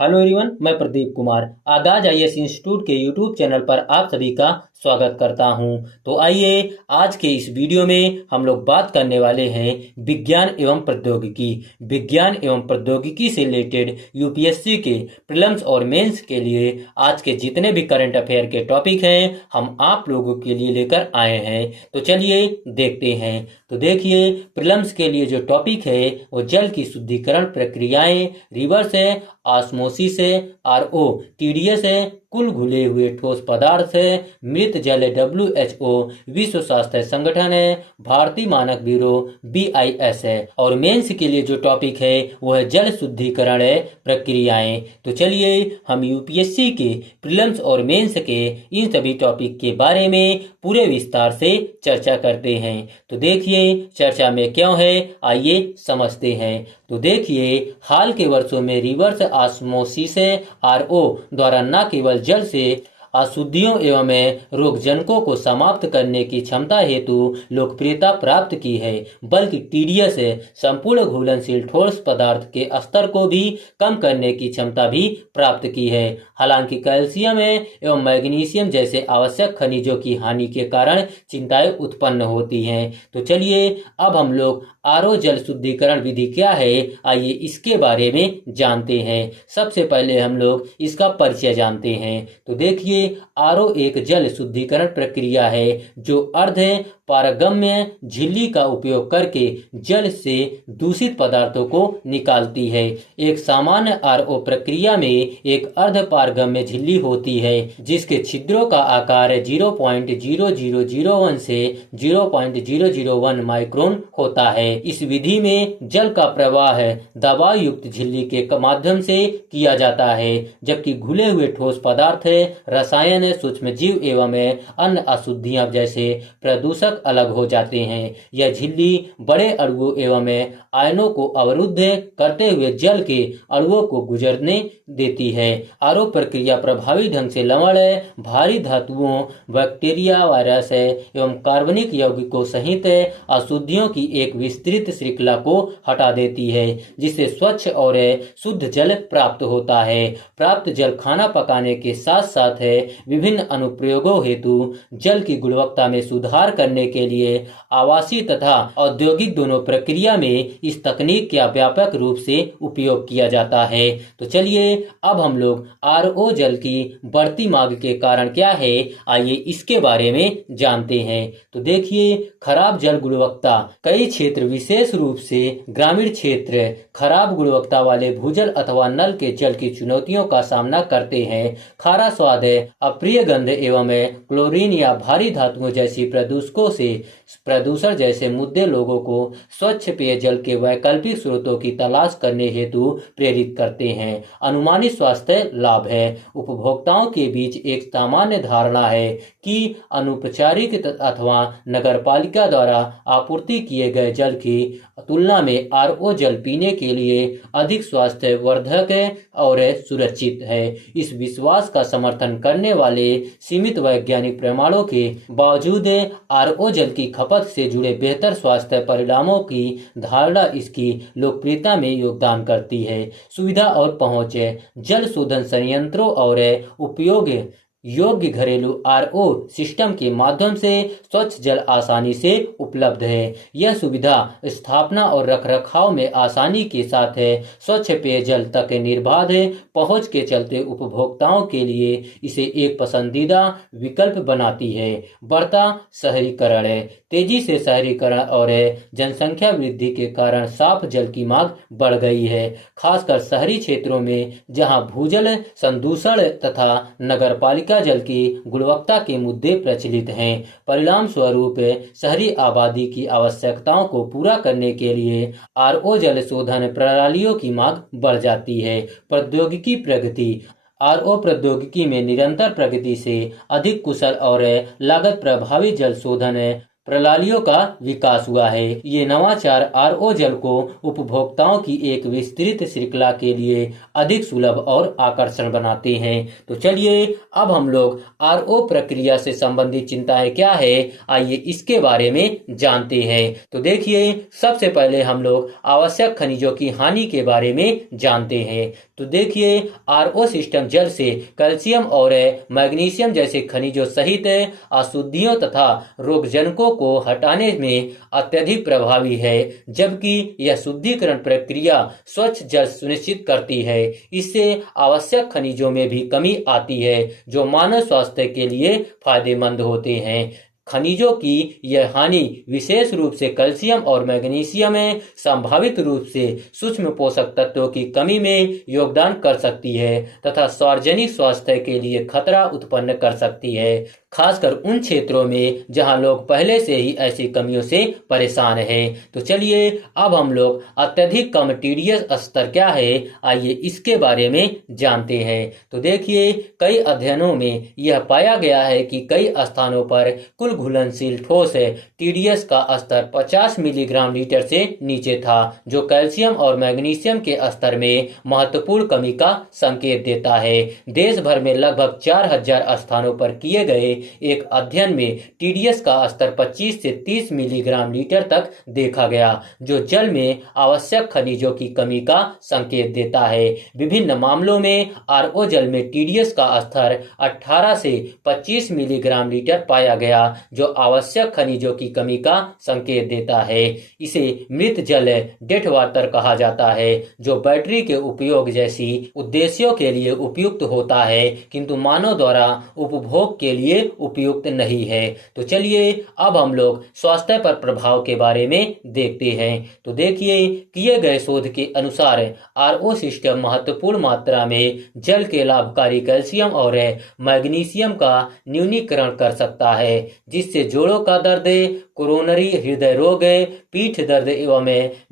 Hello everyone, मैं प्रदीप कुमार आगाज IAS institute के यूट्यूब चैनल पर आप सभी का स्वागत करता हूं। तो आइए आज के इस वीडियो में हम लोग बात करने वाले हैं विज्ञान एवं प्रौद्योगिकी। विज्ञान एवं प्रौद्योगिकी से रिलेटेड यूपीएससी के प्रीलिम्स और मेंस के लिए आज के जितने भी करंट अफेयर के टॉपिक हैं हम आप लोगों के लिए लेकर आए हैं। तो चलिए देखते हैं। तो देखिए, प्रीलिम्स के लिए जो टॉपिक है वो जल की शुद्धिकरण प्रक्रियाएं, रिवर्स है, ऑस्मोसिस है, आरओ, टीडीएस है, कुल घुले हुए ठोस पदार्थ है, मृत जल WHO विश्व स्वास्थ्य संगठन है, भारतीय मानक ब्यूरो BIS है। और मेंस के लिए जो टॉपिक है वो है जल शुद्धिकरण है प्रक्रियाएं। तो चलिए हम यूपीएससी के प्रीलिम्स और मेंस के इन सभी टॉपिक के बारे में पूरे विस्तार से चर्चा करते हैं। तो देखिए चर्चा में क्यों है, आइए समझते हैं। तो देखिए, हाल के वर्षों में रिवर्स ऑस्मोसिस RO द्वारा न केवल जल से अशुद्धियों एवं रोगजनकों को समाप्त करने की क्षमता हेतु लोकप्रियता प्राप्त की है, बल्कि टीडीएस संपूर्ण घुलनशील ठोस पदार्थ के स्तर को भी कम करने की क्षमता भी प्राप्त की है। हालांकि कैल्शियम एवं मैग्नीशियम जैसे आवश्यक खनिजों की हानि के कारण चिंताएं उत्पन्न होती हैं। तो चलिए अब हम लोग आरओ जल शुद्धिकरण विधि क्या है, आइए इसके बारे में जानते हैं। सबसे पहले हम लोग इसका परिचय जानते हैं। तो देखिए, आरओ एक जल शुद्धिकरण प्रक्रिया है जो अर्ध पारगम्य झिल्ली का उपयोग करके जल से दूषित पदार्थों को निकालती है। एक सामान्य आरओ प्रक्रिया में एक अर्ध पारगम्य झिल्ली होती है जिसके छिद्रों का आकार 0.0001 से 0.001 माइक्रोन होता है। इस विधि में जल का प्रवाह दबाव युक्त झिल्ली के माध्यम से किया जाता है, जबकि घुले हुए ठोस पदार्थ, रसायन, सूक्ष्मजीव एवं अन्य अशुद्धियां जैसे प्रदूषक अलग हो जाते हैं। यह झिल्ली बड़े अणुओं एवं आयनों को अवरुद्ध करते हुए जल के अणुओं को गुजरने देती है। आरओ प्रक्रिया प्रभावी ढंग से लवण, भारी धातुओं, बैक्टीरिया, वायरस एवं कार्बनिक यौगिकों सहित अशुद्धियों की एक विस्तृत श्रृंखला को हटा देती है, जिससे स्वच्छ और शुद्ध जल प्राप्त होता है। प्राप्त जल खाना पकाने के साथ साथ विभिन्न अनुप्रयोगों हेतु जल की गुणवत्ता में सुधार करने के लिए आवासीय तथा औद्योगिक दोनों प्रक्रिया में इस तकनीक का व्यापक रूप से उपयोग किया जाता है। तो चलिए अब हम लोग आरओ जल की बढ़ती मांग के कारण क्या है, आइए इसके बारे में जानते हैं। तो देखिए, खराब जल गुणवत्ता। कई क्षेत्र विशेष रूप से ग्रामीण क्षेत्र खराब गुणवत्ता वाले भूजल अथवा नल के जल की चुनौतियों का सामना करते हैं। खारा स्वाद, अप्रिय गंध एवं क्लोरीन या भारी धातुओं जैसी प्रदूषण जैसे मुद्दे लोगों को स्वच्छ पेयजल के वैकल्पिक स्रोतों की तलाश करने हेतु प्रेरित करते हैं। अनुमानित स्वास्थ्य लाभ है। उपभोक्ताओं के बीच एक सामान्य धारणा है कि अनौपचारिक अथवा नगरपालिका द्वारा आपूर्ति किए गए जल की तुलना में आरओ जल पीने के लिए अधिक स्वास्थ्य वर्धक और सुरक्षित है। इस विश्वास का समर्थन करने वाले सीमित वैज्ञानिक प्रमाणों के बावजूद आरओ जल की खपत से जुड़े बेहतर स्वास्थ्य परिणामों की धारणा इसकी लोकप्रियता में योगदान करती है। सुविधा और पहुंच, जल शोधन संयंत्रों और उपयोग योग्य घरेलू आरओ सिस्टम के माध्यम से स्वच्छ जल आसानी से उपलब्ध है। यह सुविधा स्थापना और रखरखाव में आसानी के साथ स्वच्छ पेयजल तक निर्बाध पहुंच के चलते उपभोक्ताओं के लिए इसे एक पसंदीदा विकल्प बनाती है। बढ़ता शहरीकरण, तेजी से शहरीकरण और जनसंख्या वृद्धि के कारण साफ जल की मांग बढ़ गई है, खासकर शहरी क्षेत्रों में जहां भूजल संदूषण तथा नगरपालिका जल की गुणवत्ता के मुद्दे प्रचलित हैं। परिणाम स्वरूप शहरी आबादी की आवश्यकताओं को पूरा करने के लिए आरओ जल शोधन प्रणालियों की मांग बढ़ जाती है। प्रौद्योगिकी प्रगति, आरओ प्रौद्योगिकी में निरंतर प्रगति से अधिक कुशल और लागत प्रभावी जल शोधन प्रणालियों का विकास हुआ है। ये नवाचार आरओ जल को उपभोक्ताओं की एक विस्तृत श्रृंखला के लिए अधिक सुलभ और आकर्षण बनाते हैं। तो चलिए अब हम लोग आरओ प्रक्रिया से संबंधित चिंताएं क्या है, आइए इसके बारे में जानते हैं। तो देखिए, सबसे पहले हम लोग आवश्यक खनिजों की हानि के बारे में जानते हैं। तो देखिए, आरओ सिस्टम जल से कैल्शियम और मैग्नीशियम जैसे खनिजों सहित अशुद्धियों तथा रोगजनकों को हटाने में अत्यधिक प्रभावी है, जबकि यह शुद्धिकरण प्रक्रिया स्वच्छ जल सुनिश्चित करती है। इससे आवश्यक खनिजों में भी कमी आती है, जो मानव स्वास्थ्य के लिए फायदेमंद होते हैं। खनिजों की यह हानि विशेष रूप से कैल्शियम और मैग्नीशियम में संभावित रूप से सूक्ष्म पोषक तत्वों की कमी में योगदान कर सकती है तथा सार्वजनिक स्वास्थ्य के लिए खतरा उत्पन्न कर सकती है, खासकर उन क्षेत्रों में जहां लोग पहले से ही ऐसी कमियों से परेशान हैं। तो चलिए अब हम लोग अत्यधिक कम टीडीएस स्तर क्या है, आइए इसके बारे में जानते हैं। तो देखिए, कई अध्ययनों में यह पाया गया है कि कई स्थानों पर कुल घुलनशील ठोस टीडीएस का स्तर 50 मिलीग्राम लीटर से नीचे था, जो कैल्शियम और मैग्नीशियम के स्तर में महत्वपूर्ण कमी का संकेत देता है। देश भर में लगभग 4000 स्थानों पर किए गए एक अध्ययन में टीडीएस का स्तर 25 से 30 मिलीग्राम लीटर तक देखा गया, जो जल में आवश्यक खनिजों की कमी का संकेत देता है। विभिन्न मामलों में आरओ जल में टीडीएस का स्तर 18 से 25 मिलीग्राम लीटर पाया गया, जो आवश्यक खनिजों की कमी का संकेत देता है। इसे मृत जल डेथ वाटर कहा जाता है, जो बैटरी के उपयोग जैसी उद्देश्यों के लिए उपयुक्त होता है, किंतु मानव द्वारा उपभोग के लिए उपयुक्त नहीं है। तो चलिए अब हम लोग स्वास्थ्य पर प्रभाव के बारे में देखते हैं। तो देखिए, किए गए शोध के अनुसार आरओ सिस्टम महत्वपूर्ण मात्रा में जल के लाभकारी कैल्शियम और मैग्नीशियम का न्यूनीकरण कर सकता है, जिससे जोड़ों का दर्द, कोरोनरी हृदय रोग, पीठ दर्द एवं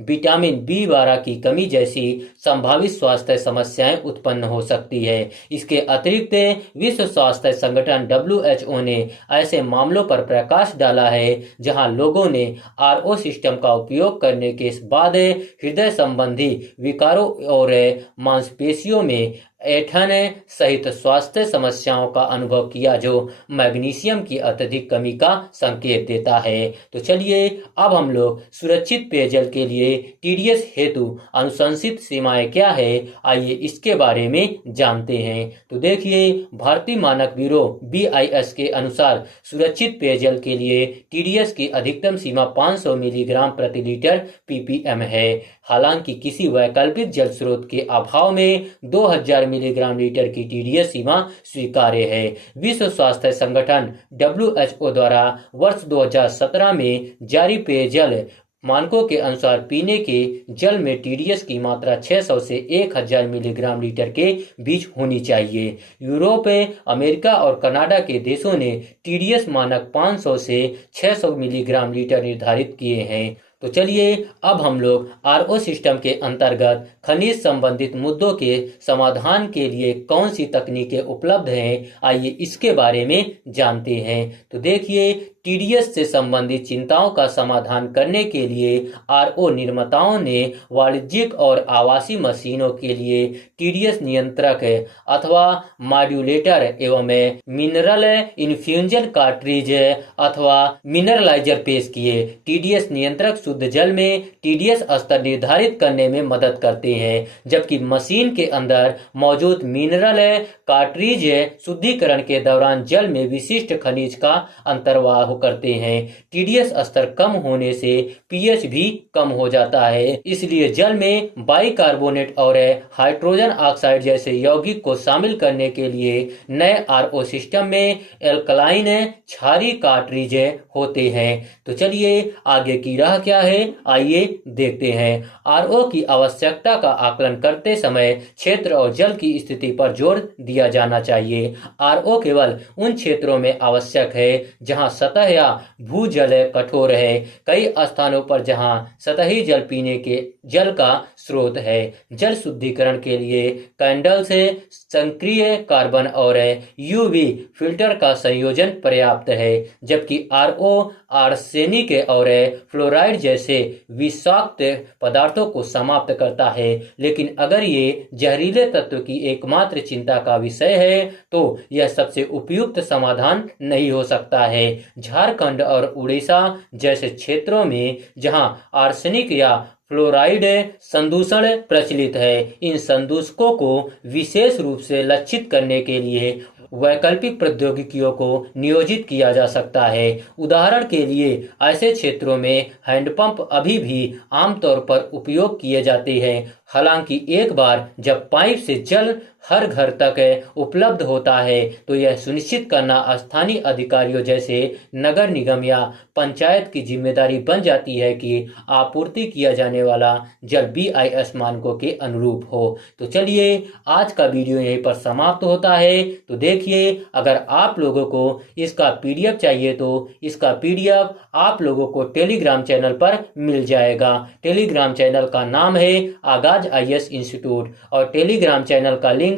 विटामिन बी12 की कमी जैसी संभावित स्वास्थ्य समस्याएं उत्पन्न हो सकती है। इसके अतिरिक्त विश्व स्वास्थ्य संगठन WHO ने ऐसे मामलों पर प्रकाश डाला है जहां लोगों ने आरओ सिस्टम का उपयोग करने के बाद हृदय संबंधी विकारों और मांसपेशियों में ऐंठन सहित स्वास्थ्य समस्याओं का अनुभव किया, जो मैग्नीशियम की अत्यधिक कमी का संकेत देता है। तो चलिए अब हम लोग सुरक्षित पेयजल के लिए टीडीएस हेतु अनुशंसित सीमाएं क्या है, आइए इसके बारे में जानते हैं। तो देखिए, भारतीय मानक ब्यूरो BIS के अनुसार सुरक्षित पेयजल के लिए टीडीएस की अधिकतम सीमा 500 मिलीग्राम प्रति लीटर ppm है। हालांकि किसी वैकल्पिक जल स्रोत के अभाव में 2000 मिलीग्राम लीटर की टीडीएस सीमा स्वीकार्य है। विश्व स्वास्थ्य संगठन WHO द्वारा वर्ष 2017 में जारी पेयजल मानकों के अनुसार पीने के जल में टीडीएस की मात्रा 600 से 1000 मिलीग्राम लीटर के बीच होनी चाहिए। यूरोप, अमेरिका और कनाडा के देशों ने टीडीएस मानक 500 से 600 मिलीग्राम लीटर निर्धारित किए हैं। तो चलिए अब हम लोग आरओ सिस्टम के अंतर्गत खनिज संबंधित मुद्दों के समाधान के लिए कौन सी तकनीकें उपलब्ध हैं, आइए इसके बारे में जानते हैं। तो देखिए, टीडीएस से संबंधित चिंताओं का समाधान करने के लिए आरओ निर्माताओं ने वाणिज्यिक और आवासीय मशीनों के लिए टीडीएस नियंत्रक अथवा मॉड्यूलेटर एवं मिनरल इन्फ्यूजन कार्ट्रिज अथवा मिनरलाइजर पेश किए। टीडीएस नियंत्रक शुद्ध जल में टीडीएस स्तर निर्धारित करने में मदद करते हैं, जबकि मशीन के अंदर मौजूद मिनरल कार्ट्रिज शुद्धिकरण के दौरान जल में विशिष्ट खनिज का अंतर्वाह करते हैं। टीडीएस स्तर कम होने से पीएच भी कम हो जाता है, इसलिए जल में बाइकार्बोनेट और हाइड्रोजन ऑक्साइड जैसे यौगिक को शामिल करने के लिए नए आरओ सिस्टम में एल्कलाइन क्षारीय कार्ट्रिज होते हैं। तो चलिए आगे की राह क्या है, आइए देखते हैं। आरओ की आवश्यकता का आकलन करते समय क्षेत्र और जल की स्थिति पर जोर दिया जाना चाहिए। आरओ केवल उन क्षेत्रों में आवश्यक है जहां सतह या भूजल कठोर है। कई स्थानों पर जहां सतही जल पीने के जल का स्रोत है, जल शुद्धिकरण के लिए कैंडल से सक्रिय कार्बन और यूवी फिल्टर का संयोजन पर्याप्त है, जबकि आरओ आर्सेनिक और फ्लोराइड जैसे विषाक्त पदार्थों को समाप्त करता है। लेकिन अगर ये जहरीले तत्व की एकमात्र चिंता का विषय है तो यह सबसे उपयुक्त समाधान नहीं हो सकता है। झारखंड और उड़ीसा जैसे क्षेत्रों में जहां आर्सेनिक या फ्लोराइड संदूषण प्रचलित है, इन संदूषकों को विशेष रूप से लक्षित करने के लिए वैकल्पिक प्रौद्योगिकियों को नियोजित किया जा सकता है। उदाहरण के लिए ऐसे क्षेत्रों में हैंडपंप अभी भी आमतौर पर उपयोग किए जाते हैं। हालांकि एक बार जब पाइप से जल हर घर तक उपलब्ध होता है तो यह सुनिश्चित करना स्थानीय अधिकारियों जैसे नगर निगम या पंचायत की जिम्मेदारी बन जाती है कि आपूर्ति किया जाने वाला जल BIS मानकों के अनुरूप हो। तो चलिए आज का वीडियो यहीं पर समाप्त होता है। तो देखिए, अगर आप लोगों को इसका PDF चाहिए तो इसका PDF आप लोगों को टेलीग्राम चैनल पर मिल जाएगा। टेलीग्राम चैनल का नाम है आगाज IAS इंस्टीट्यूट और टेलीग्राम चैनल का लिंक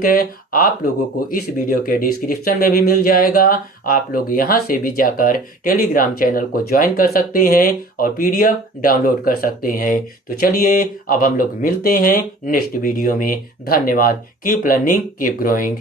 आप लोगों को इस वीडियो के डिस्क्रिप्शन में भी मिल जाएगा। आप लोग यहां से भी जाकर टेलीग्राम चैनल को ज्वाइन कर सकते हैं और PDF डाउनलोड कर सकते हैं। तो चलिए अब हम लोग मिलते हैं नेक्स्ट वीडियो में। धन्यवाद। Keep learning, keep growing.